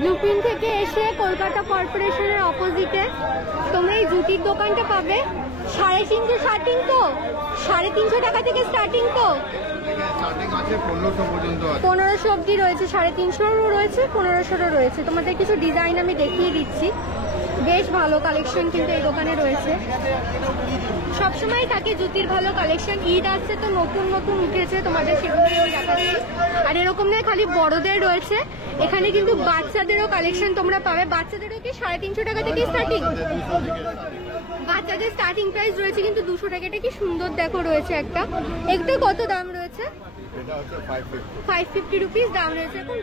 Blueprint থেকে এসে কলকাতা কর্পোরেশনের অপোজিটে তোমরা এই জুতির দোকানটা পাবে। 350 স্টার্টিং তো, 350 টাকা থেকে স্টার্টিং তো, 1500 অব্দি রয়েছে, 350 রয়েছে, 1500 রয়েছে। তোমাদের কিছু ডিজাইন আমি দেখিয়ে দিচ্ছি, বেশ ভালো কালেকশন কিন্তু এই দোকানে রয়েছে। সবসময় থাকে জুতির ভালো কালেকশন, ঈদ আসছে তো নতুন নতুন উঠেছে, তোমাদের সেগুলোও দেখাচ্ছি। আর এরকম নয় খালি বড়দের রয়েছে, এখানে কিন্তু বাচ্চাদেরও কালেকশন তোমরা পাবে। বাচ্চাদেরও কি 350 টাকা থেকে স্টার্টিং, বাচ্চাদের স্টার্টিং প্রাইস রয়েছে কিন্তু 200 টাকা। এটা কি সুন্দর দেখো রয়েছে একটা, একটা কত দাম রয়েছে? 550 রুপিস দাম রয়েছে। এখন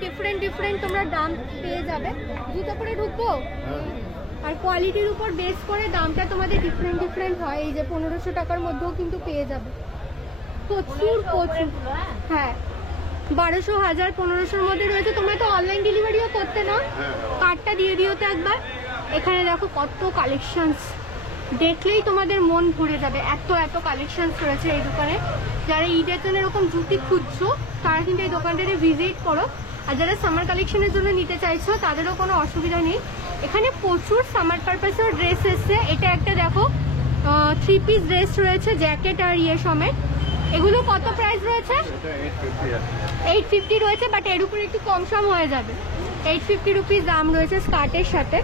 ডিফারেন্ট তোমরা দাম পেয়ে যাবে। জুতো পরে ঢুকবো, আর কোয়ালিটির উপর বেস করে দামটা তোমাদের ডিফারেন্ট হয়। এই যে 1500 টাকার মধ্যেও কিন্তু পেয়ে যাবে প্রচুর। হ্যাঁ 1200, 1000, 1500-র মধ্যে রয়েছে। তোমরা তো অনলাইন ডেলিভারিও করতে না, কার্ডটা দিয়ে দিও তো একবার। এখানে দেখো কত কালেকশনস, দেখলেই তোমাদের মন ভরে যাবে, এত কালেকশনস রয়েছে এই দোকানে। যারা ঈদের জন্য এরকম জুতি খুঁজছো তারা কিন্তু এই দোকানটাতে ভিজিট করো। আর যারা সামার কালেকশনের জন্য নিতে চাইছো তাদেরও কোনো অসুবিধা নেই, এখানে প্রচুর সামার পারপাসের ড্রেস এসছে। এটা একটা দেখো 3 পিস ড্রেস রয়েছে, জ্যাকেট আর ইয়ে সমেত। এগুলো কত প্রাইস রয়েছে? 850 রয়েছে, বাট এর উপরে একটু কম সম হয়ে যাবে। 850 রুপিস দাম রয়েছে স্কার্টের সাথে,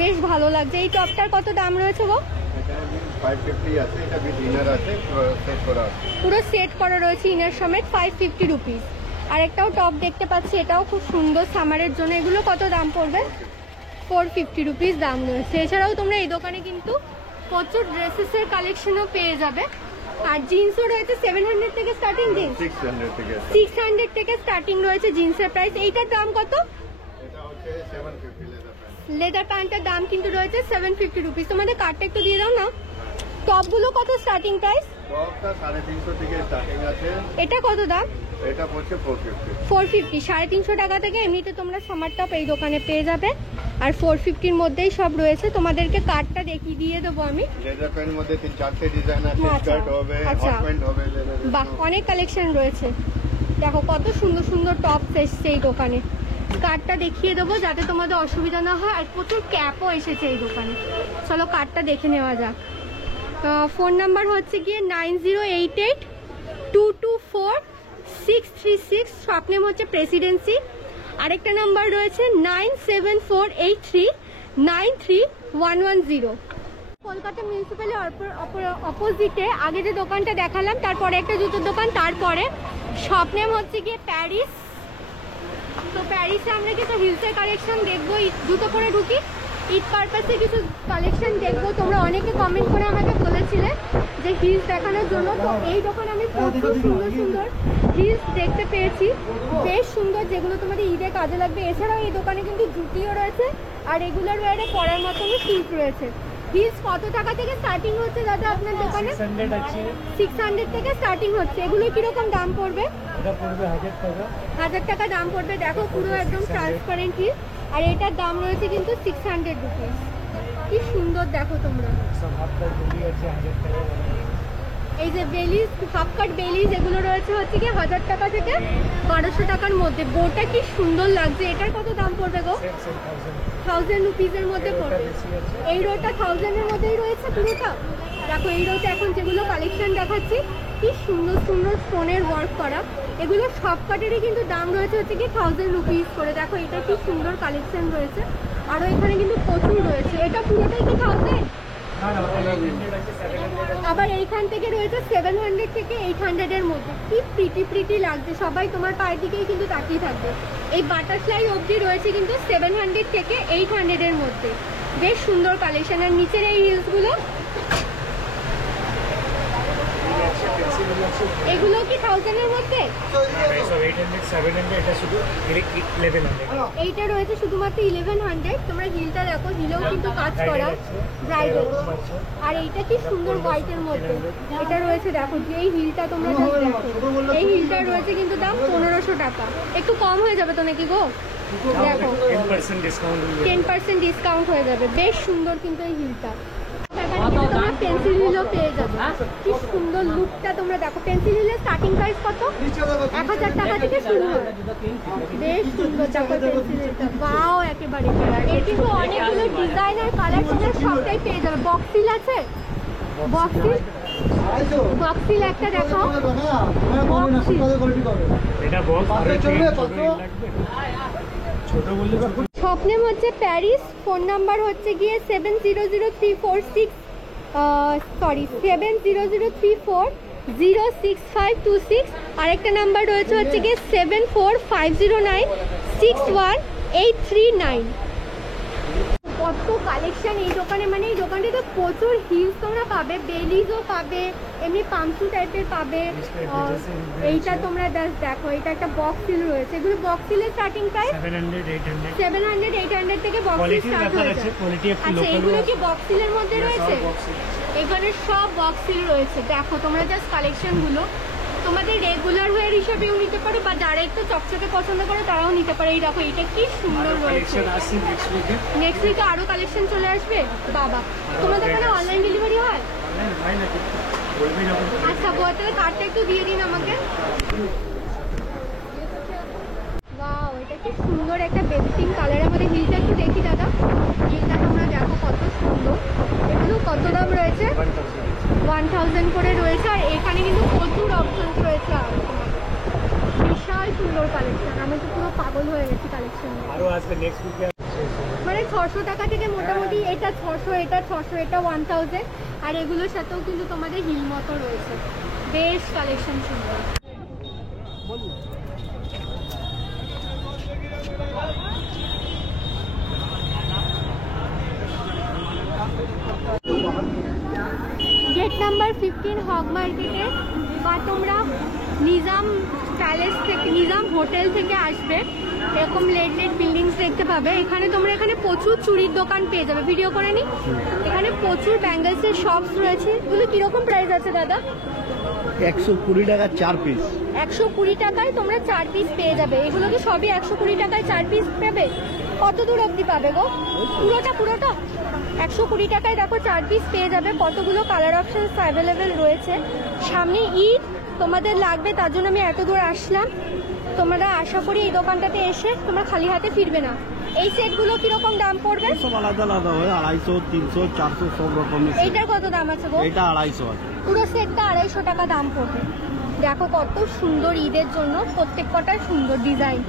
বেশ ভালো লাগছে। এই টপটার কত দাম রয়েছে গো? 550 আছে, এটা উইথ ইনার আছে, সেট করা আছে, পুরো সেট করা রয়েছে ইনার সমেত, 550 রুপিস। আর একটাও টপ দেখতে পাচ্ছি, এটাও খুব সুন্দর সামারের জন্য। এগুলো কত দাম পড়বে? 450 রুপিস দাম রয়েছে। এছাড়াও তোমরা এই দোকানে কিন্তু প্রচুর ড্রেসেসের কালেকশনও পেয়ে যাবে। আর জিন্সও রয়েছে 700 থেকে স্টার্টিং, জিন্স 600 থেকে স্টার্টিং রয়েছে জিন্সের প্রাইস। এইটার দাম কত? এটা হচ্ছে 750 লেদার প্যান্টের দাম কিন্তু রয়েছে 750 রুপিস। তোমাদের কার্ডটা একটু দিয়ে দাও না। টপগুলো কত স্টার্টিং প্রাইস? টপটা 350 থেকে স্টার্টিং আছে। এটা কত দাম? এটা পড়ছে 450। 350 টাকা থেকে এমনিতে তোমরা সামার টপ এই দোকানে পেয়ে যাবে। আর 450-র মধ্যেই সব রয়েছে। তোমাদেরকে কার্ডটা দেখিয়ে দিয়ে দেবো আমি। লেদার প্যান্ট মধ্যে 3-4টে ডিজাইন আছে, স্কার্ট হবে, হট প্যান্ট হবে, বাহ অনেক কালেকশন রয়েছে। দেখো কত সুন্দর টপস এসছে এই দোকানে। কার্ডটা দেখিয়ে দেবো যাতে তোমাদের অসুবিধা না হয়। আর প্রচুর ক্যাপও এসেছে এই দোকানে। চলো কার্ডটা দেখে নেওয়া যাক। ফোন নাম্বার হচ্ছে গিয়ে 9088224636। শপ নেম হচ্ছে প্রেসিডেন্সি। আরেকটা নাম্বার রয়েছে 9748393110। কলকাতা মিউনিসিপ্যালি অপোজিটে আগে যে দোকানটা দেখালাম, তারপরে একটা জুতোর দোকান, তারপরে শপ নেম হচ্ছে গিয়ে প্যারিস। তো প্যারিসে আমরা কিছু হিলসের কালেকশন দেখবো। জুতো পরে ঢুকি, ঈদ পারপাসে কিছু কালেকশন দেখবো। তোমরা অনেকে কমেন্ট করে আমাকে বলেছিলে যে হিলস দেখানোর জন্য, তো এই দোকানে আমি প্রচুর সুন্দর হিলস দেখতে পেয়েছি, বেশ সুন্দর, যেগুলো তোমাদের ঈদে কাজে লাগবে। এছাড়াও এই দোকানে কিন্তু জুতিও রয়েছে আর রেগুলার ওয়ারে পরার মতনও শুজ রয়েছে। হিলস কত টাকা থেকে স্টার্টিং হচ্ছে দাদা আপনার দোকানে? 600 থেকে স্টার্টিং হচ্ছে। এগুলো কিরকম দাম পড়বে? 1000 টাকা দাম পড়বে। দেখো পুরো একদম ট্রান্সপারেন্ট হিল। আর এটার দাম রয়েছে কিন্তু 600 রুপিস। কি সুন্দর দেখো তোমরা। এই যে বেলিজ, হাফ কাট বেলিজ, এগুলো রয়েছে হচ্ছে কি 1000 টাকা থেকে 1200 টাকার মধ্যে। বোটা কি সুন্দর লাগছে। এটার কত দাম পড়বে গো? 1000 রুপিসের মধ্যে পড়বে। এই রোটা 1000-এর মধ্যেই রয়েছে পুরোটা। দেখো এই রোটা এখন যেগুলো কালেকশন দেখাচ্ছি, কি সুন্দর স্টোনের ওয়ার্ক করা। এগুলো সব কাটেরই কিন্তু দাম রয়েছে হচ্ছে কি 1000 রুপিস করে। দেখো এটা কি সুন্দর কালেকশন রয়েছে। আরও এখানে কিন্তু প্রচুর রয়েছে। এটা পুরোটাই কি 1000? আবার এইখান থেকে রয়েছে 700 থেকে 800-এর মধ্যে। কি প্রিটি লাগছে, সবাই তোমার পায়ের দিকেই কিন্তু তাকিয়ে থাকবে। এই বাটারফ্লাই অবধি রয়েছে কিন্তু 700 থেকে 800-এর মধ্যে, বেশ সুন্দর কালেকশন। আর নিচের এই হিলসগুলো, এগুলো কি 1000-এর মধ্যে? এইটা রয়েছে শুধুমাত্র 1100। তোমরা হিলটা দেখো, হিলেও কিন্তু কাজ করা, ব্রাইডাল। আর এইটা কি সুন্দর হোয়াইটের মধ্যে, এটা রয়েছে দেখো। যে এই হিলটা তোমরা দেখো, এই হিলটা রয়েছে কিন্তু দাম 1500 টাকা। একটু কম হয়ে যাবে তো নাকি গো? দেখো 10% ডিসকাউন্ট হয়ে যাবে। বেশ সুন্দর কিন্তু এই হিলটা। তোমরা পেন্সিল হিলও পেয়ে যাবে। কি সুন্দর লুকটা তোমরা দেখো। পেন্সিল হিলের স্টার্টিং প্রাইস কত? 1000 টাকা থেকে শুরু হয়। বেশ সুন্দর দেখো পেন্সিল হিলটা, ওয়াও একেবারে। এর কিন্তু অনেকগুলো ডিজাইন আর কালার তোমরা সবটাই পেয়ে যাবে। বক্সিল আছে, বক্সিল একটা দেখাও। স্বপ্নেম হচ্ছে প্যারিস, ফোন নাম্বার হচ্ছে গিয়ে 700346, আরেকটা নাম্বার রয়েছে হচ্ছে গিয়ে 7450961839। কত কালেকশন এই দোকানে, মানে এই দোকানটিতে প্রচুর হিলস তোমরা পাবে, বেলিজও পাবে, এমনি পামসু টাইপের পাবে। এইটা তোমরা জাস্ট দেখো, এটা একটা বক্স হিল রয়েছে। এগুলো বক্স হিলের স্টার্টিং প্রাইস 700-800 থেকে বক্স হিল স্টার্ট হয়েছে। আচ্ছা এগুলো কি বক্স হিলের মধ্যে রয়েছে? এখানে সব বক্স হিল রয়েছে। দেখো তোমরা জাস্ট কালেকশনগুলো তোমাদের রেগুলার ওয়্যার হিসেবেও নিতে পারো, বা যারা একটু চকচকে পছন্দ করে তারাও নিতে পারে। এই দেখো এটা কি সুন্দর রয়েছে। নেক্সট উইকে আরো কালেকশন চলে আসবে। বাবা তোমাদের এখানে অনলাইন ডেলিভারি হয়? আচ্ছা তাহলে কার্ডটা একটু দিয়ে দিন আমাকে। ওয়াও এটা কি সুন্দর একটা বেবি পিঙ্ক কালারের মধ্যে হিলটা একটু দেখি দাদা। হিলটা তোমরা দেখো কত সুন্দর। এগুলো কত দাম রয়েছে? 1000 করে রয়েছে। আর এখানে কিন্তু প্রচুর অপশন রয়েছে। আর বিশাল সুন্দর কালেকশন, আমি তো পুরো পাগল হয়ে গেছি কালেকশন। মানে 600 টাকা থেকে মোটামুটি এটা 600, এটা 600, এটা 1000। আর এগুলোর সাথেও কিন্তু তোমাদের হিল মতো রয়েছে। বেশ কালেকশন সুন্দর। গেট নাম্বার 15 হগ মার্কেটে, বা তোমরা নিজাম প্যালেস থেকে, নিজাম হোটেল থেকে আসবে, এরকম লেট বিল্ডিংস দেখতে পাবে। এখানে তোমরা এখানে প্রচুর চুড়ির দোকান পেয়ে যাবে। ভিডিও করে নি, এখানে প্রচুর ব্যাঙ্গলসের শপস রয়েছে। এগুলো কিরকম প্রাইস আছে দাদা? 120 টাকা 4 পিস। 120 টাকায় তোমরা 4 পিস পেয়ে যাবে। এগুলো কি সবই 120 টাকায় 4 পিস পাবে? কত দূর অবধি পাবে গো? পুরোটা 120 টাকায় দেখো 4 পিস পেয়ে যাবে। কতগুলো কালার অপশন অ্যাভেলেবেল রয়েছে। সামনে ঈদ তোমাদের লাগবে, তার জন্য আমি এত দূর আসলাম। তোমরা আশা করি এই দোকানটাতে এসে তোমরা খালি হাতে ফিরবে না। এই সেটগুলো কিরকম দাম পড়বে? সব আলাদা আলাদা হয়, 250, 300, 400 সব রকমের। এইটার কত দাম আছে গো? এটা 250 আছে। পুরো সেটটা 250 টাকা দাম পড়বে। দেখো কত সুন্দর, ঈদের জন্য প্রত্যেক কটার সুন্দর ডিজাইন।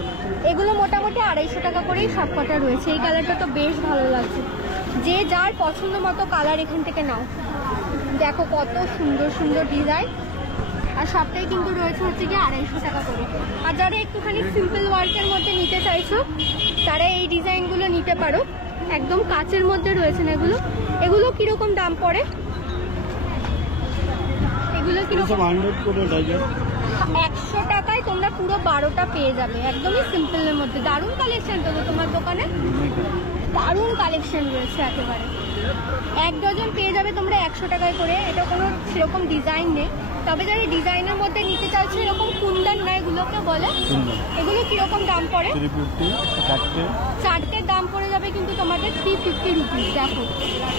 এগুলো মোটামুটি 250 টাকা করেই সব কটা রয়েছে। এই কালারটা তো বেশ ভালো লাগছে। যে যার পছন্দ মতো কালার এখান থেকে নাও। দেখো কত সুন্দর সুন্দর ডিজাইন। আর সবটাই কিন্তু রয়েছে হচ্ছে গিয়ে 250 টাকা করে। আর যারা একটুখানি সিম্পল ওয়ার্কের মধ্যে নিতে চাইছো তারা এই ডিজাইনগুলো নিতে পারো। একদম কাচের মধ্যে রয়েছে না এগুলো। এগুলো কিরকম দাম পড়ে? এগুলো কিরকম? 100 করে ডজন। 100 টাকায় তোমরা পুরো 12টা পেয়ে যাবে, একদমই সিম্পলের মধ্যে। দারুণ কালেকশন তো তোমার দোকানে, দারুণ কালেকশন রয়েছে একেবারে। 1 ডজন পেয়ে যাবে তোমরা 100 টাকায় করে। এটা কোনো সেরকম ডিজাইন নেই, তবে যারা ডিজাইনের মধ্যে নিতে চাইছো, এরকম কুন্দন না এগুলোকে বলে। এগুলো কিরকম দাম পড়ে? 350 চারটের দাম পড়ে যাবে কিন্তু তোমাদের 350 রুপিস। দেখো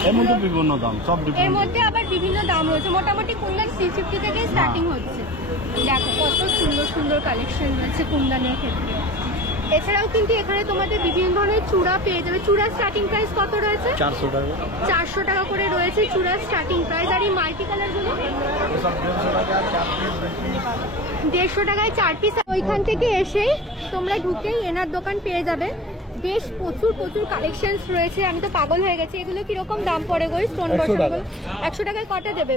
এর মধ্যে বিভিন্ন দাম, সব এর মধ্যে আবার বিভিন্ন দাম রয়েছে। মোটামুটি কুন্দন 350 থেকে স্টার্টিং হচ্ছে। দেখো কত সুন্দর সুন্দর কালেকশন রয়েছে কুন্দনের ক্ষেত্রে। এছাড়াও কিন্তু এখানে তোমাদের বিভিন্ন ধরনের চূড়া পেয়ে যাবে। চূড়ার স্টার্টিং প্রাইস কত রয়েছে? 400 টাকা। 400 টাকা করে রয়েছে চূড়ার স্টার্টিং প্রাইস। আর এই মাল্টি কালারগুলো 150 টাকায় 4 পিস। ওইখান থেকে এসেই তোমরা ঢুকেই এনার দোকান পেয়ে যাবে। বেশ প্রচুর প্রচুর কালেকশনস রয়েছে। আমি তো পাগল হয়ে গেছি। এগুলো কিরকম দাম পড়ে গো? স্টোন বসানো 100 টাকায় কটা দেবে?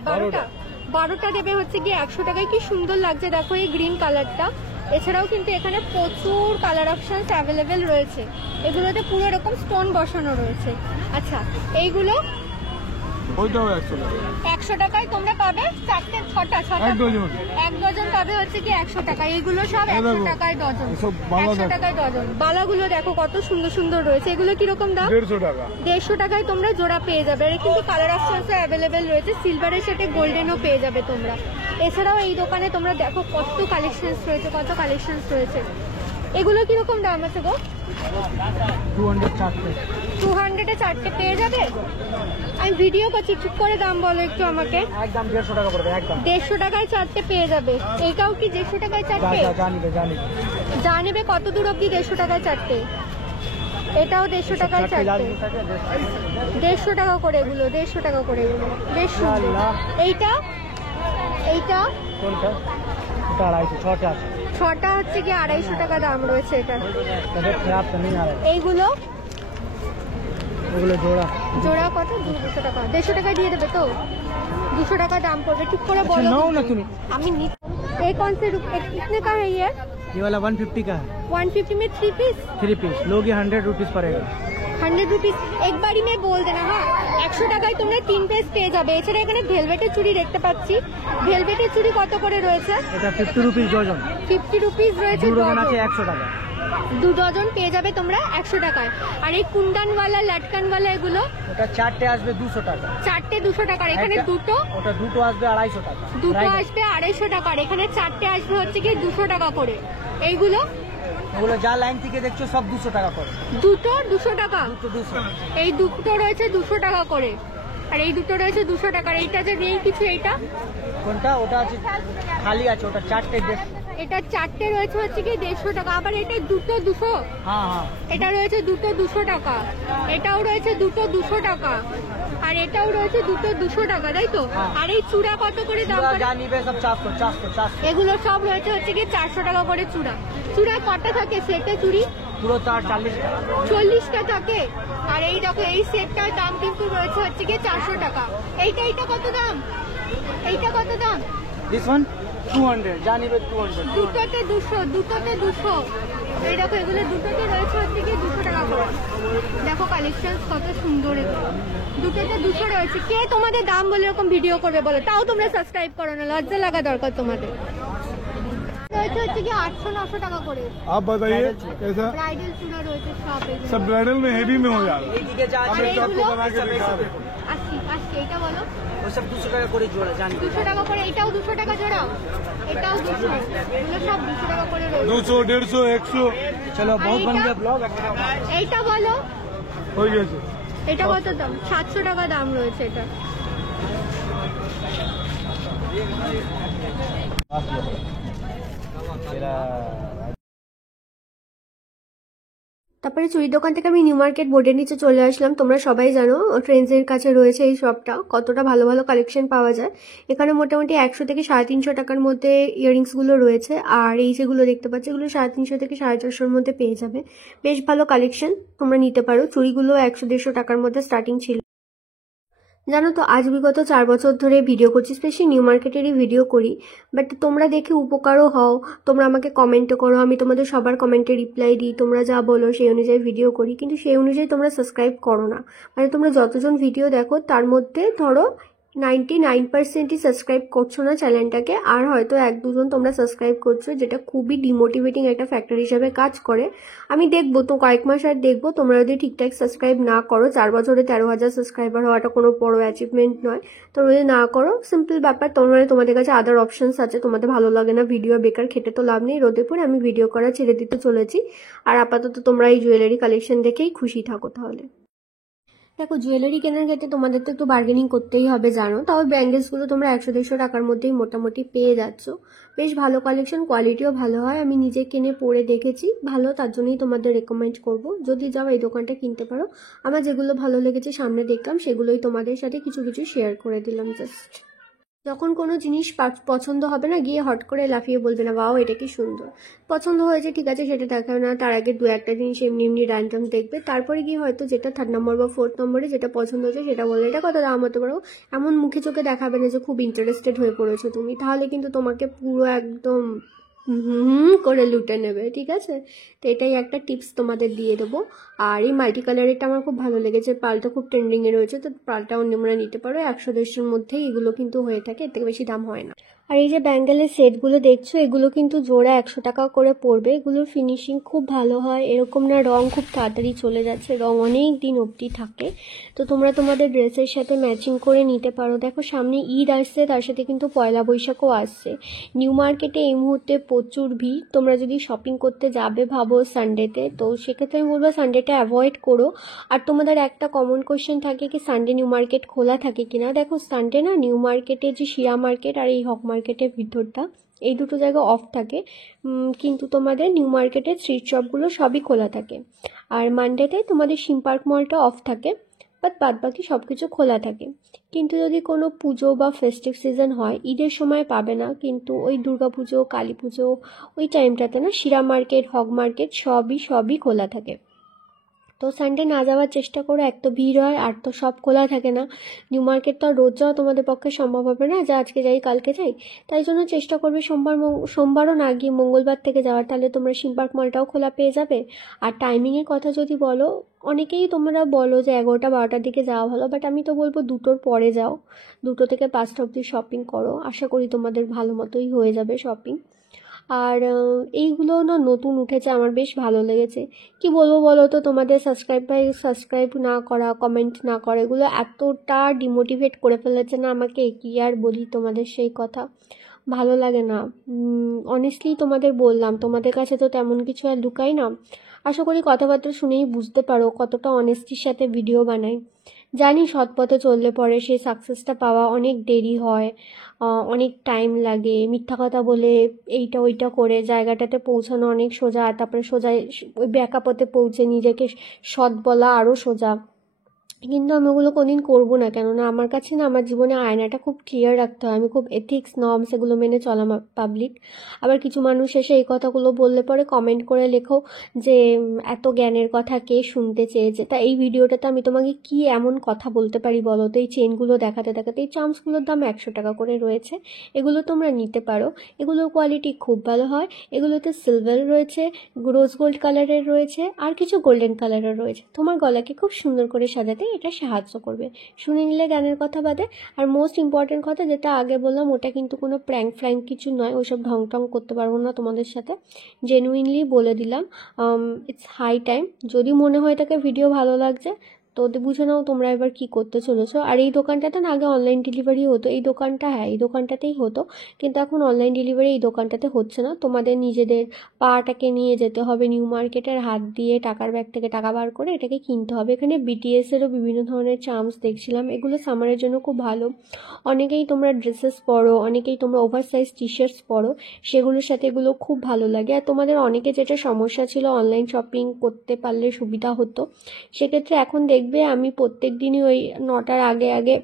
12টা দেবে হচ্ছে গিয়ে 100 টাকায়। কি সুন্দর লাগছে দেখো এই গ্রিন কালারটা। এছাড়াও কিন্তু এখানে প্রচুর কালার অপশনস অ্যাভেলেবেল রয়েছে। এগুলোতে পুরো এরকম স্টোন বসানো রয়েছে। আচ্ছা এইগুলো ওইটাও 100 টাকা। 100 টাকায় তোমরা পাবে 6টা 1 ডজন পাবে হচ্ছে কি 100 টাকা। এইগুলো সব 100 টাকায় ডজন। 100 টাকায় ডজন। বালাগুলো দেখো কত সুন্দর সুন্দর রয়েছে। এগুলো কিরকম দাম? 150 টাকা। 150 টাকায় তোমরা জোড়া পেয়ে যাবে। এর কিন্তু কালার অপশনস অ্যাভেলেবেল রয়েছে। সিলভারের সাথে গোল্ডেনও পেয়ে যাবে তোমরা। এছাড়াও এই দোকানে তোমরা দেখো কত কালেকশনস রয়েছে, কত কালেকশনস রয়েছে। এগুলো কিরকম দাম আছে গো? 200 চারটে। 200 এ 4টে পেয়ে যাবে? আমি ভিডিও করছি, চুপ করে দাম বলো একটু আমাকে। একদম 150 টাকা পড়বে একদম। 150 টাকায় 4টে পেয়ে যাবে। এইটাও কি 150 টাকায় 4টে? জানিবে কত দূর অব্দি 150 টাকায় 4টে? এটাও 150 টাকায় 4টে। 150 টাকা করে এগুলো, 150 টাকা করে এগুলো। বেশ সুন্দর। এইটা এইটা কোনটা? এটা 250 ছটা আছে। 6টা হচ্ছে কি 250 টাকা দাম রয়েছে এটা। তবে খারাপ তো নেই আর। এইগুলো ওগুলো জোড়া। জোড়া কত? 200 টাকা। 150 টাকায় দিয়ে দেবে তো? 200 টাকা দাম পড়বে, ঠিক করে अच्छा, বলো। नाओ ना तुम। আমি ये कौन से कितने का है ये? ये वाला 150 का है। 150 में 3 पीस? 3 पीस लोगे 100 रुपीज पड़ेगा। 100 रुपीस एक बारी में बोल देना। হ্যাঁ 100 টাকায় তোমরা 3 পিস পেয়ে যাবে। এছাড়া এখানে ভেলভেটের চুড়ি দেখতে পাচ্ছি। ভেলভেটের চুড়ি কত করে রয়েছে? এটা 50 রুপিস ডজন। 50 রুপিস রয়েছে। 2 ডজন আছে 100 টাকা। 2 ডজন পেয়ে যাবে তোমরা 100 টাকায়। আর এই কুন্দানওয়ালা লাটকানওয়ালা এগুলো ওটা চারটে আসবে 200 টাকা। 4টে 200 টাকার। এখানে দুটো, ওটা দুটো আসবে 250 টাকা। দুটো আসবে 250 টাকার। এখানে 4টে আসবে হচ্ছে কি 200 টাকা করে। এইগুলো ওগুলো যা লাইন থেকে দেখছো সব 200 টাকা করে। দুটো 200 টাকা। দুটো 200। এই দুটো রয়েছে 200 টাকা করে, আর এই দুটো রয়েছে 200 টাকার। এইটা যে নেই কিছু, এইটা কোনটা? ওটা আছে খালি আছে, ওটা চারটে। এটা 4টে রয়েছে হচ্ছে কি 150 টাকা। আবার এটা দুটো 200। হ্যাঁ হ্যাঁ। এটা রয়েছে দুটো 200 টাকা। এটাও রয়েছে দুটো 200 টাকা। আর এটাও রয়েছে দুটো 200 টাকা, তাই তো? আর এই চূড়া কত করে দাম পড়ে? যা নিবে সব 400 400 400। এগুলো সব রয়েছে হচ্ছে কি 400 টাকা করে চূড়া। চূড়া কটা থাকে সেটে? চুড়ি পুরো তার 40 টাকা। 40টা থাকে। আর এই দেখো এই সেটটার দাম কিন্তু রয়েছে হচ্ছে কি 400 টাকা। এইটা কত দাম? এইটা কত দাম? দিস ওয়ান 200 যা নিবে 200। দুটোতে 200। এই দেখো এগুলো দুটোতে রয়েছে হচ্ছে কি 200 টাকা করে। দেখো কালেকশন কত সুন্দর এগুলো। দুটোতে 200 রয়েছে। কে তোমাদের দাম বলে এরকম ভিডিও করবে বলো? তাও তোমরা সাবস্ক্রাইব করো না, লজ্জা লাগা দরকার তোমাদের। রয়েছে হচ্ছে কি 800-900 টাকা করে। आप बताइए कैसा? ব্রাইডাল চূড়া রয়েছে সব। सब ब्राइडल में हेवी में हो यार। এইদিকে যা আছে আর आपको এইগুলো बना के दिखा रहे। 80 এটা বলো। ওই সব 200 টাকা করে জোড়া জানি। 200 টাকা করে। এটাও 200 টাকা জোড়া। এটাও 200। এগুলো সব 200 টাকা করে রয়েছে। 200 150 100 চলো বহুত বন গয়া ব্লগ। এইটা বলো। हो गया जी। এটা কত দাম? 700 টাকা দাম রয়েছে এটা। তারপরে চুড়ি দোকান থেকে আমি নিউ মার্কেট বোর্ডের নিচে চলে আসলাম। তোমরা সবাই জানো ট্রেন্ডসের কাছে রয়েছে এই শপটা, কতটা ভালো ভালো কালেকশন পাওয়া যায়। এখানে মোটামুটি 100 থেকে 350 টাকার মধ্যে ইয়াররিংসগুলো রয়েছে। আর এই যেগুলো দেখতে পাচ্ছ এগুলো 350 থেকে 450-র মধ্যে পেয়ে যাবে। বেশ ভালো কালেকশন, তোমরা নিতে পারো। চুড়িগুলো 100-150 টাকার মধ্যে স্টার্টিং ছিল। জানো তো আজ বিগত 4 বছর ধরে ভিডিও করছি, স্পেশালি নিউ মার্কেটেরই ভিডিও করি। বাট তোমরা দেখে উপকারও হও, তোমরা আমাকে কমেন্টও করো, আমি তোমাদের সবার কমেন্টে রিপ্লাই দিই। তোমরা যা বলো সেই অনুযায়ী ভিডিও করি, কিন্তু সেই অনুযায়ী তোমরা সাবস্ক্রাইব করো না। মানে তোমরা যতজন ভিডিও দেখো তার মধ্যে ধরো 99%ই সাবস্ক্রাইব করছো না চ্যানেলটাকে, আর হয়তো 1-2 জন তোমরা সাবস্ক্রাইব করছো, যেটা খুবই ডিমোটিভেটিং একটা ফ্যাক্টর হিসাবে কাজ করে। আমি দেখবো তো কয়েক মাস আর দেখবো, তোমরা যদি ঠিকঠাক সাবস্ক্রাইব না করো। 4 বছরে 13,000 সাবস্ক্রাইবার হওয়াটা কোনো বড় অ্যাচিভমেন্ট নয়। তোমরা যদি না করো, সিম্পল ব্যাপার, তোমাদের কাছে আদার অপশনস আছে, তোমাদের ভালো লাগে না ভিডিও, বেকার খেটে তো লাভ নেই। রোদে পড়ে আমি ভিডিও করা ছেড়ে দিতে চলেছি। আর আপাতত তোমরা এই জুয়েলারি কালেকশন দেখেই খুশি থাকো। তাহলে দেখো জুয়েলারি কেনার ক্ষেত্রে তোমাদের তো একটু বার্গেনিং করতেই হবে জানো। তবে ব্যাঙ্গেলসগুলো তোমরা 100-150 টাকার মধ্যেই মোটামুটি পেয়ে যাচ্ছ। বেশ ভালো কালেকশন, কোয়ালিটিও ভালো হয়। আমি নিজে কিনে পরে দেখেছি ভালো, তার জন্যই তোমাদের রেকমেন্ড করব। যদি যাও এই দোকানটা কিনতে পারো। আমার যেগুলো ভালো লেগেছে সামনে দেখলাম, সেগুলোই তোমাদের সাথে কিছু কিছু শেয়ার করে দিলাম জাস্ট। যখন কোনো জিনিস পছন্দ হবে না, গিয়ে হট করে লাফিয়ে বলবে না ওয়াও এটা কি সুন্দর। পছন্দ হয়েছে ঠিক আছে, সেটা দেখাবে না। তার আগে 2-1টা জিনিস এমনি র্যান্ডম দেখবে, তারপরে গিয়ে হয়তো যেটা 3rd নম্বর বা 4th নম্বরে যেটা পছন্দ হচ্ছে সেটা বললে এটা কত দাম হতে পারো, এমন মুখে চোখে দেখাবে না যে খুব ইন্টারেস্টেড হয়ে পড়েছো তুমি। তাহলে কিন্তু তোমাকে পুরো একদম করে লুটে নেবে, ঠিক আছে? তো এটাই একটা টিপস তোমাদের দিয়ে দেবো। আর এই মাল্টি কালারেরটা আমার খুব ভালো লেগেছে, পালটা খুব ট্রেন্ডিংয়ে রয়েছে, তো পালটা অন্যরা নিতে পারো। 100-150-এর মধ্যেই এগুলো কিন্তু হয়ে থাকে, এর থেকে বেশি দাম হয় না। আর এই যে ব্যাঙ্গেলের সেটগুলো দেখছো, এগুলো কিন্তু জোড়া 100 টাকা করে পড়বে। এগুলোর ফিনিশিং খুব ভালো হয়, এরকম না রং খুব তাড়াতাড়ি চলে যাচ্ছে, রং অনেক দিন অবধি থাকে। তো তোমরা তোমাদের ড্রেসের সাথে ম্যাচিং করে নিতে পারো। দেখো সামনে ঈদ আসছে, তার সাথে কিন্তু পয়লা বৈশাখও আসছে। নিউ মার্কেটে এই মুহূর্তে প্রচুর ভিড়। তোমরা যদি শপিং করতে যাবে ভাবো সানডেতে, তো সেক্ষেত্রে আমি বলবো সানডেটা অ্যাভয়েড করো। আর তোমাদের একটা কমন কোয়েশ্চেন থাকে কি সানডে নিউ মার্কেট খোলা থাকে কিনা। দেখো সানডে না নিউ মার্কেটে যে শিয়া মার্কেট আর এই হক মার্কেটের ভিতরটা, এই দুটো জায়গা অফ থাকে, কিন্তু তোমাদের নিউ মার্কেটের স্ট্রিট শপগুলো সবই খোলা থাকে। আর মানডেতে তোমাদের সিম পার্ক মলটা অফ থাকে, বাট বাদ বাকি সব কিছু খোলা থাকে। কিন্তু যদি কোনো পুজো বা ফেস্টিভ সিজন হয়, ঈদের সময় পাবে না, কিন্তু ওই দুর্গা পুজো, কালী পুজো, ওই টাইমটাতে না শিরা মার্কেট, হক মার্কেট সবই খোলা থাকে। তো সানডে না যাওয়ার চেষ্টা করো, এক তো ভিড় হয়, আর তো সব খোলা থাকে না। নিউ মার্কেট তো আর রোজ যাওয়া তোমাদের পক্ষে সম্ভব হবে না, যে আজকে যাই কালকে যাই। তাই জন্য চেষ্টা করবে সোমবারও না গিয়ে মঙ্গলবার থেকে যাওয়ার, তাহলে তোমরা সিম পার্ক মলটাও খোলা পেয়ে যাবে। আর টাইমিংয়ের কথা যদি বলো, অনেকেই তোমরা বলো যে 11টা-12টার দিকে যাওয়া ভালো, বাট আমি তো বলবো 2টোর পরে যাও, 2টো থেকে 5টা অবধি শপিং করো। আশা করি তোমাদের ভালো মতোই হয়ে যাবে শপিং। আর এইগুলো না নতুন উঠেছে, আমার বেশ ভালো লেগেছে। কি বলবো বলো তো, তোমাদের সাবস্ক্রাইব না করা, কমেন্ট না করা, এগুলো এতটা ডিমোটিভেট করে ফেলেছে না আমাকে, কি আর বলি তোমাদের সেই কথা। ভালো লাগে না, অনেস্টলি তোমাদের বললাম, তোমাদের কাছে তো তেমন কিছু আর লুকাই না। আশা করি কথাবার্তা শুনেই বুঝতে পারো কতটা অনেস্টির সাথে ভিডিও বানাই। জানি সৎ পথে চললে পরে সেই সাকসেসটা পাওয়া অনেক দেরি হয়, অনেক টাইম লাগে। মিথ্যা কথা বলে এইটা ওইটা করে জায়গাটাতে পৌঁছানো অনেক সোজা, তারপরে সোজা ওই ব্যাকা পথে পৌঁছে নিজেকে সৎ বলা আরও সোজা। কিন্তু আমি ওগুলো কোনদিন করবো না, কেননা আমার কাছে না আমার জীবনে আয়নাটা খুব ক্লিয়ার রাখতে হয়। আমি খুব এথিক্স নর্মস এগুলো মেনে চলা পাবলিক। আবার কিছু মানুষ এসে এই কথাগুলো বললে পরে কমেন্ট করে লেখো যে এত জ্ঞানের কথা কে শুনতে চেয়েছে। তা এই ভিডিওটাতে আমি তোমাকে কি এমন কথা বলতে পারি বলো তো। এই চেনগুলো দেখাতে দেখাতে, এই চার্মসগুলোর দাম 100 টাকা করে রয়েছে, এগুলো তোমরা নিতে পারো। এগুলোর কোয়ালিটি খুব ভালো হয়। এগুলোতে সিলভার রয়েছে, রোজ গোল্ড কালারের রয়েছে, আর কিছু গোল্ডেন কালারের রয়েছে। তোমার গলাকে খুব সুন্দর করে সাজাতে এটা সাহায্য করবে। শুনে নিলে গানের কথা বাদে। আর মোস্ট ইম্পর্টেন্ট কথা যেটা আগে বললাম, ওটা কিন্তু কোনো প্র্যাঙ্ক ফ্র্যাঙ্ক কিছু নয়, ওইসব ঢং টং করতে পারবো না তোমাদের সাথে, জেনুইনলি বলে দিলাম। It's high time. যদি মনে হয় তাকে ভিডিও ভালো লাগছে, তো বুঝে নাও তোমরা এবার কি করতে চলেছো। আর এই দোকানটাতে না আগে অনলাইন ডেলিভারি হতো, এই দোকানটা হ্যাঁ এই দোকানটাতেই হতো, কিন্তু এখন অনলাইন ডেলিভারি এই দোকানটাতে হচ্ছে না। তোমাদের নিজেদের পাটাকে নিয়ে যেতে হবে নিউ মার্কেটের, হাত দিয়ে টাকার ব্যাগ থেকে টাকা বার করে এটাকে কিনতে হবে। এখানে বিটিএসেরও বিভিন্ন ধরনের চার্মস দেখছিলাম, এগুলো সামারের জন্য খুব ভালো। অনেকেই তোমরা ড্রেসেস পরো, অনেকেই তোমরা ওভারসাইজ টি শার্টস পরো, সেগুলোর সাথে এগুলো খুব ভালো লাগে। আর তোমাদের অনেকে যেটা সমস্যা ছিল অনলাইন শপিং করতে পারলে সুবিধা হতো, সেক্ষেত্রে এখন দেখবে আমি প্রত্যেক দিনই ওই 9টার আগে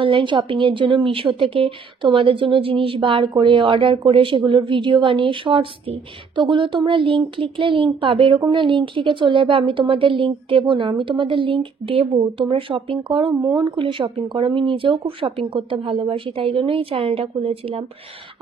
অনলাইন শপিংয়ের জন্য মিশো থেকে তোমাদের জন্য জিনিস বার করে অর্ডার করে সেগুলোর ভিডিও বানিয়ে শর্টস দিই। তো ওগুলো তোমরা লিঙ্ক লিখলে লিঙ্ক পাবে, এরকম না লিঙ্ক লিখে চলে যাবে আমি তোমাদের লিঙ্ক দেবো না, আমি তোমাদের লিঙ্ক দেবো। তোমরা শপিং করো, মন খুলে শপিং করো। আমি নিজেও খুব শপিং করতে ভালোবাসি, তাই জন্যই এই চ্যানেলটা খুলেছিলাম।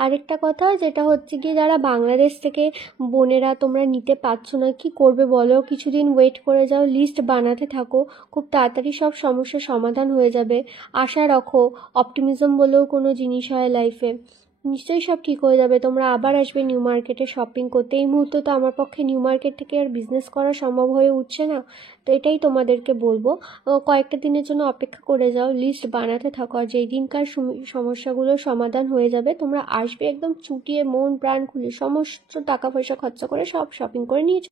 আরেকটা কথা যেটা হচ্ছে কি, যারা বাংলাদেশ থেকে বোনেরা তোমরা নিতে পারছো না, কি করবে বলো, কিছুদিন ওয়েট করে যাও, লিস্ট বানাতে থাকো, খুব তাড়াতাড়ি সব সমস্যার সমাধান হয়ে যাবে। আশা রাখো, অপটিমিজম বলেও কোনো জিনিস হয় লাইফে, নিশ্চয়ই সব ঠিক হয়ে যাবে। তোমরা আবার আসবে নিউ মার্কেটে শপিং করতে। এই মুহূর্তে তো আমার পক্ষে নিউ মার্কেট থেকে আর বিজনেস করা সম্ভব হয়ে উঠছে না, তো এটাই তোমাদেরকে বলবো, কয়েকটা দিনের জন্য অপেক্ষা করে যাও, লিস্ট বানাতে থাকো। আর যেই দিনকার সমস্যাগুলোর সমাধান হয়ে যাবে তোমরা আসবে একদম চুটিয়ে মন প্রাণ খুলে, সমস্ত টাকা পয়সা খরচা করে সব শপিং করে নিয়ে